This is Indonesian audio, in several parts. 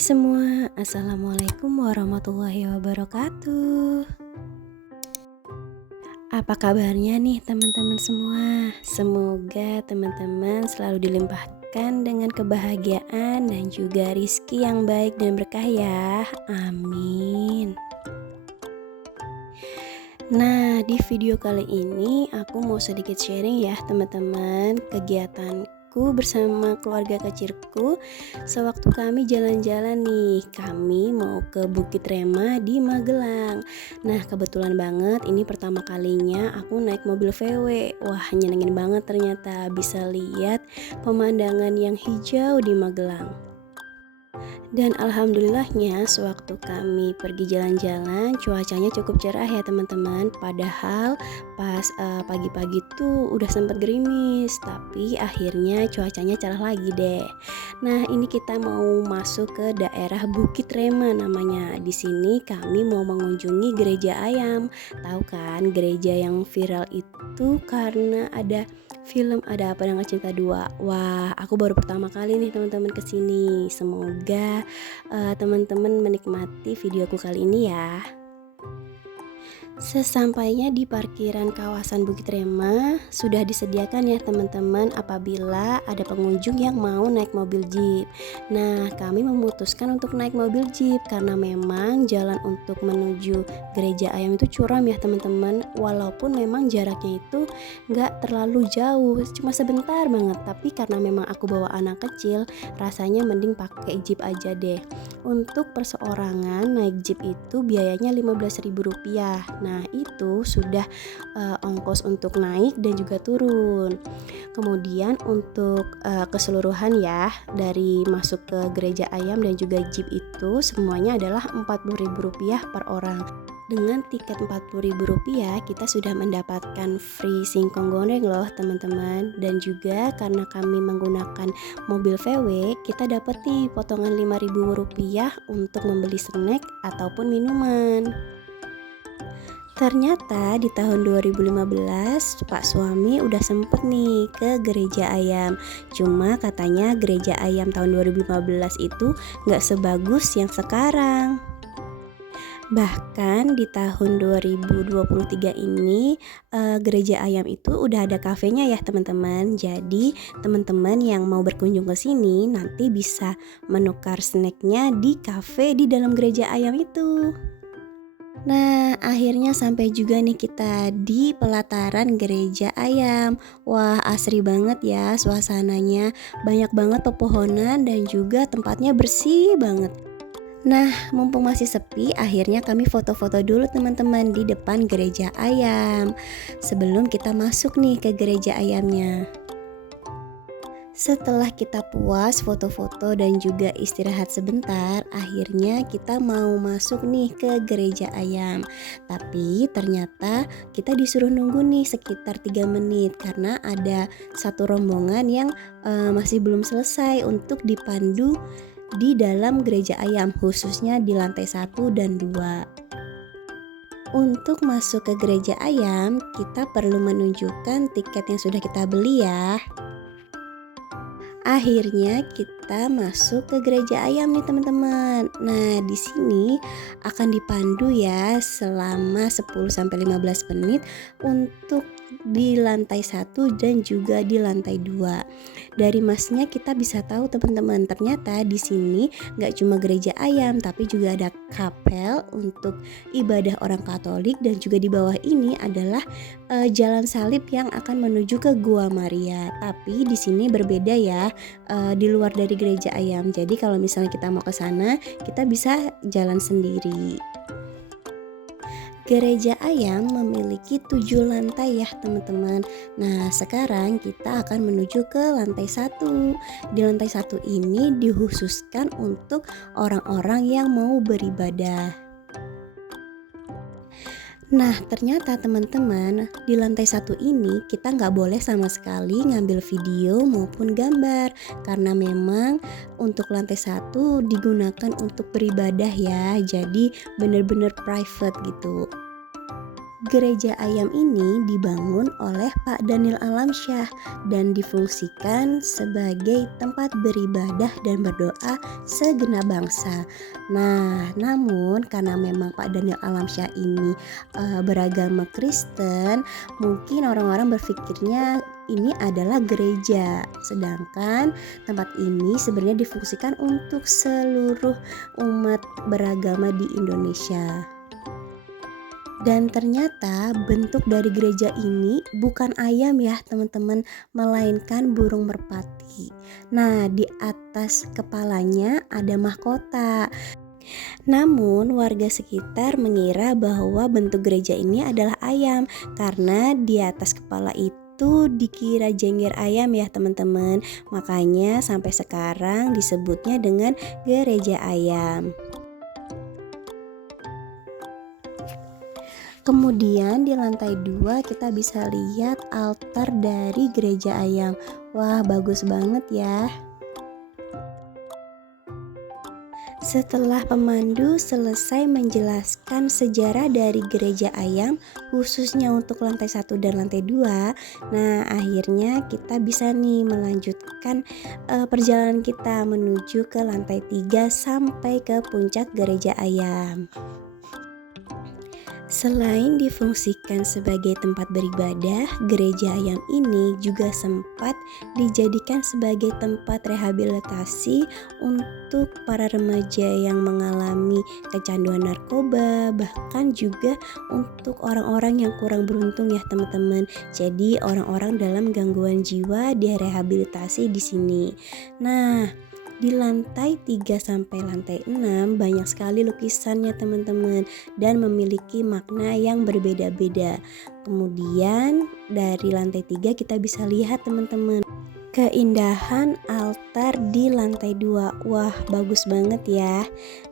Semua, Assalamualaikum warahmatullahi wabarakatuh. Apa kabarnya nih teman-teman semua? Semoga teman-teman selalu dilimpahkan dengan kebahagiaan dan juga rizki yang baik dan berkah ya. Amin. Nah, di video kali ini aku mau sedikit sharing ya teman-teman kegiatanku bersama keluarga kecilku sewaktu kami jalan-jalan nih. Kami mau ke Bukit Rema di Magelang. Nah, kebetulan banget ini pertama kalinya aku naik mobil VW. Wah, nyenengin banget ternyata bisa lihat pemandangan yang hijau di Magelang. Dan alhamdulillahnya sewaktu kami pergi jalan-jalan cuacanya cukup cerah ya teman-teman. Padahal pas pagi-pagi tuh udah sempat gerimis, tapi akhirnya cuacanya cerah lagi deh. Nah, ini kita mau masuk ke daerah Bukit Rema namanya. Di sini kami mau mengunjungi Gereja Ayam. Tahu kan gereja yang viral itu karena ada film Ada Apa Dengan Cinta 2. Wah, aku baru pertama kali nih teman-teman kesini. Semoga teman-teman menikmati videoku kali ini ya. Sesampainya di parkiran kawasan Bukit Rema, sudah disediakan ya teman-teman apabila ada pengunjung yang mau naik mobil jeep. Nah, kami memutuskan untuk naik mobil jeep karena memang jalan untuk menuju Gereja Ayam itu curam ya teman-teman. Walaupun memang jaraknya itu nggak terlalu jauh, cuma sebentar banget. Tapi karena memang aku bawa anak kecil, rasanya mending pakai jeep aja deh. Untuk perseorangan naik jeep itu biayanya Rp15.000. Nah, itu sudah ongkos untuk naik dan juga turun. Kemudian untuk keseluruhan ya, dari masuk ke Gereja Ayam dan juga jeep itu semuanya adalah Rp40.000 per orang. Dengan tiket Rp40.000 kita sudah mendapatkan free singkong goreng loh teman-teman. Dan juga karena kami menggunakan mobil VW, kita dapat nih potongan Rp5.000 untuk membeli snack ataupun minuman. Ternyata di tahun 2015 Pak suami udah sempet nih ke Gereja Ayam. Cuma katanya Gereja Ayam tahun 2015 itu gak sebagus yang sekarang. Bahkan di tahun 2023 ini Gereja Ayam itu udah ada kafenya ya teman-teman. Jadi teman-teman yang mau berkunjung ke sini nanti bisa menukar snacknya di kafe di dalam Gereja Ayam itu. Nah, akhirnya sampai juga nih kita di pelataran Gereja Ayam. Wah, asri banget ya suasananya. Banyak banget pepohonan dan juga tempatnya bersih banget. Nah, mumpung masih sepi, akhirnya kami foto-foto dulu teman-teman di depan Gereja Ayam sebelum kita masuk nih ke Gereja Ayamnya. Setelah kita puas foto-foto dan juga istirahat sebentar, akhirnya kita mau masuk nih ke Gereja Ayam. Tapi ternyata kita disuruh nunggu nih sekitar 3 menit karena ada satu rombongan yang masih belum selesai untuk dipandu di dalam Gereja Ayam, khususnya di lantai 1 dan 2. Untuk masuk ke Gereja Ayam, kita perlu menunjukkan tiket yang sudah kita beli ya. Akhirnya kita masuk ke Gereja Ayam nih teman-teman. Nah, di sini akan dipandu ya selama 10-15 menit untuk di lantai 1 dan juga di lantai 2. Dari masnya kita bisa tahu teman-teman, ternyata di sini gak cuma Gereja Ayam tapi juga ada kapel untuk ibadah orang Katolik, dan juga di bawah ini adalah jalan salib yang akan menuju ke Gua Maria. Tapi di sini berbeda ya, di luar dari Gereja Ayam. Jadi kalau misalnya kita mau ke sana, kita bisa jalan sendiri. Gereja Ayam memiliki 7 lantai ya teman-teman. Nah, sekarang kita akan menuju ke lantai 1. Di lantai 1 ini dikhususkan untuk orang-orang yang mau beribadah. Nah, ternyata teman-teman, di lantai 1 ini kita nggak boleh sama sekali ngambil video maupun gambar, karena memang untuk lantai 1 digunakan untuk beribadah ya, jadi benar-benar private gitu. Gereja Ayam ini dibangun oleh Pak Daniel Alamsyah dan difungsikan sebagai tempat beribadah dan berdoa segenap bangsa. Nah, namun karena memang Pak Daniel Alamsyah ini beragama Kristen, mungkin orang-orang berpikirnya ini adalah gereja. Sedangkan tempat ini sebenarnya difungsikan untuk seluruh umat beragama di Indonesia. Dan ternyata bentuk dari gereja ini bukan ayam ya teman-teman, melainkan burung merpati. Nah, di atas kepalanya ada mahkota. Namun warga sekitar mengira bahwa bentuk gereja ini adalah ayam karena di atas kepala itu dikira jengger ayam ya teman-teman. Makanya sampai sekarang disebutnya dengan gereja ayam. Kemudian di lantai 2 kita bisa lihat altar dari gereja ayam. Wah, bagus banget ya. Setelah pemandu selesai menjelaskan sejarah dari gereja ayam khususnya untuk lantai 1 dan lantai 2, nah akhirnya kita bisa nih melanjutkan perjalanan kita menuju ke lantai 3 sampai ke puncak gereja ayam. Selain difungsikan sebagai tempat beribadah, gereja ayam ini juga sempat dijadikan sebagai tempat rehabilitasi untuk para remaja yang mengalami kecanduan narkoba, bahkan juga untuk orang-orang yang kurang beruntung ya teman-teman. Jadi orang-orang dalam gangguan jiwa direhabilitasi di sini. Nah, di lantai 3 sampai lantai 6 banyak sekali lukisannya teman-teman dan memiliki makna yang berbeda-beda. Kemudian dari lantai 3 kita bisa lihat teman-teman keindahan altar di lantai 2. Wah, bagus banget ya.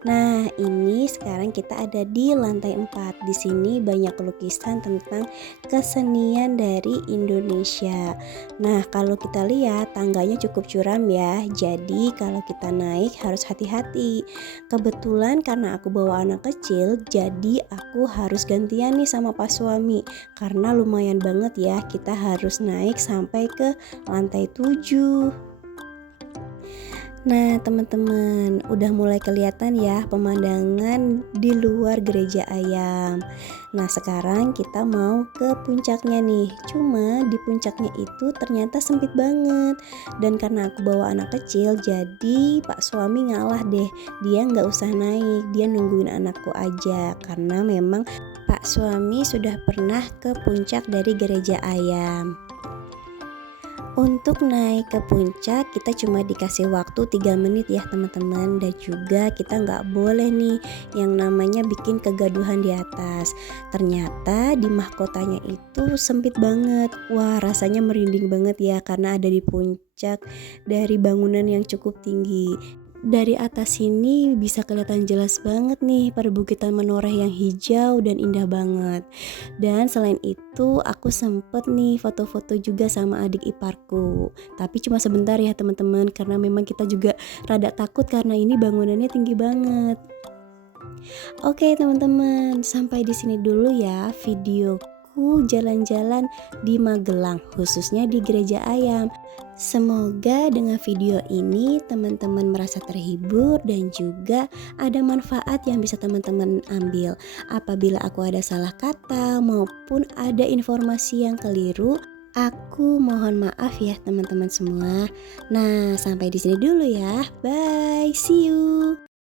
Nah, ini sekarang kita ada di lantai 4. Di sini banyak lukisan tentang kesenian dari Indonesia. Nah, kalau kita lihat tangganya cukup curam ya. Jadi, kalau kita naik harus hati-hati. Kebetulan karena aku bawa anak kecil, jadi aku harus gantian nih sama pas suami. Karena lumayan banget ya, kita harus naik sampai ke lantai 7. Nah teman-teman, udah mulai kelihatan ya pemandangan di luar gereja ayam. Nah sekarang kita mau ke puncaknya nih. Cuma di puncaknya itu ternyata sempit banget. Dan karena aku bawa anak kecil, jadi pak suami ngalah deh. Dia gak usah naik, dia nungguin anakku aja. Karena memang pak suami sudah pernah ke puncak dari gereja ayam. Untuk naik ke puncak kita cuma dikasih waktu 3 menit ya teman-teman. Dan juga kita nggak boleh nih yang namanya bikin kegaduhan di atas. Ternyata di mahkotanya itu sempit banget. Wah, rasanya merinding banget ya karena ada di puncak dari bangunan yang cukup tinggi. Dari atas sini bisa kelihatan jelas banget nih perbukitan menoreh yang hijau dan indah banget. Dan selain itu aku sempet nih foto-foto juga sama adik iparku. Tapi cuma sebentar ya teman-teman, karena memang kita juga rada takut karena ini bangunannya tinggi banget. Oke teman-teman, sampai di sini dulu ya videoku jalan-jalan di Magelang, khususnya di Gereja Ayam. Semoga dengan video ini teman-teman merasa terhibur dan juga ada manfaat yang bisa teman-teman ambil. Apabila aku ada salah kata maupun ada informasi yang keliru, aku mohon maaf ya teman-teman semua. Nah, sampai di sini dulu ya. Bye, see you.